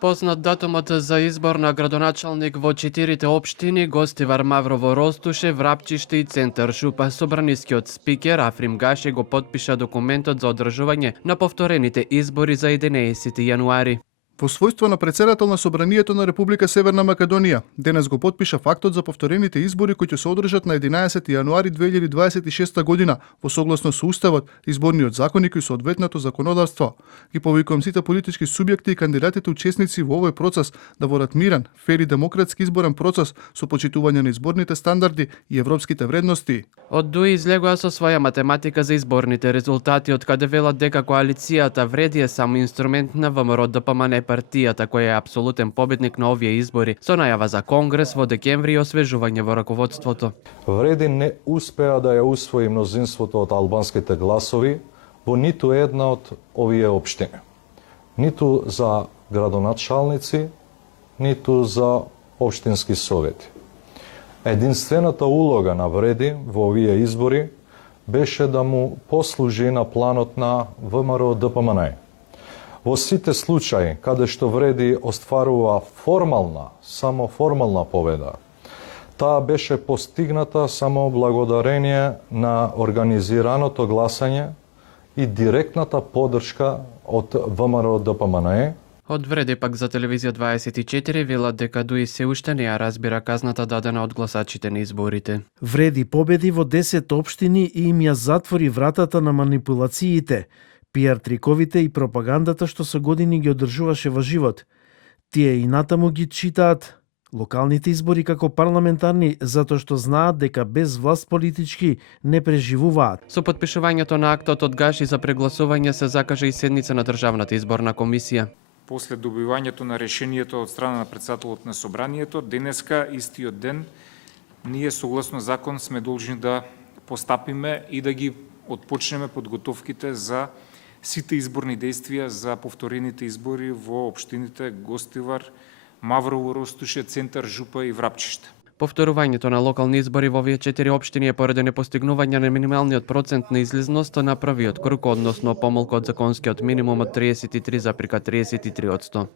Познат датумот за избор на градоначалник во 4 општини Гостивар, Маврово, Ростуше, Врапчиште и Центар Жупа. Собранискиот спикер Африм Гаше го потпиша документот за одржување на повторените избори за 11 јануари. Во својство на претседател на Собранието на Република Северна Македонија, денес го потпиша фактот за повторените избори кои ќе се одржат на 11 јануари 2026 година во согласно со Уставот, изборниот законник и соодветното законодавство. Ги повикувам сите политички субјекти и кандидатите учесници во овој процес да водат мирен, фер и демократски изборен процес со почитување на изборните стандарди и европските вредности. Од ДУИ излегоа со своја математика за изборните резултати, од каде велат дека коалицијата Вреди е само инструмент на ВМРО ДПМН, партијата која е апсолутен победник на овие избори, со најава за Конгрес во декември и освежување во раководството. Вреди не успеа да ја усвои мнозинството од албанските гласови во ниту една од овие општини. Ниту за градоначалници, ниту за општински совети. Единствената улога на Вреди во овие избори беше да му послужи на планот на ВМРО ДПМН. Во сите случаи каде што Вреди остварува само формална победа, таа беше постигната само благодарение на организираното гласање и директната поддршка од ВМРО ДПМН. Од Вреди пак за телевизија 24 велат дека ДУИ се уште не ја разбира казната дадена од гласачите на изборите. Вреди победи во 10 општини и им ја затвори вратата на манипулациите, пиар триковите и пропагандата што со години ги одржуваше во живот. Тие и натаму ги читаат локалните избори како парламентарни, затоа што знаат дека без власт политички не преживуваат. Со потпишувањето на актот од Гаши за прегласување се закажа и седница на Државната изборна комисија. После добивањето на решението од страна на претседателот на Собранието, денеска, истиот ден, ние согласно закон сме должни да постапиме и да ги отпочнеме подготовките за сите изборни действија за повторените избори во општините Гостивар, Маврово, Ростуше, Центар Жупа и Врапчиште. Повторувањето на локални избори во овие 4 општини е поради непостигнување на минималниот процент на излизност на првиот круг, односно помалку од законскиот минимум од 33,33%.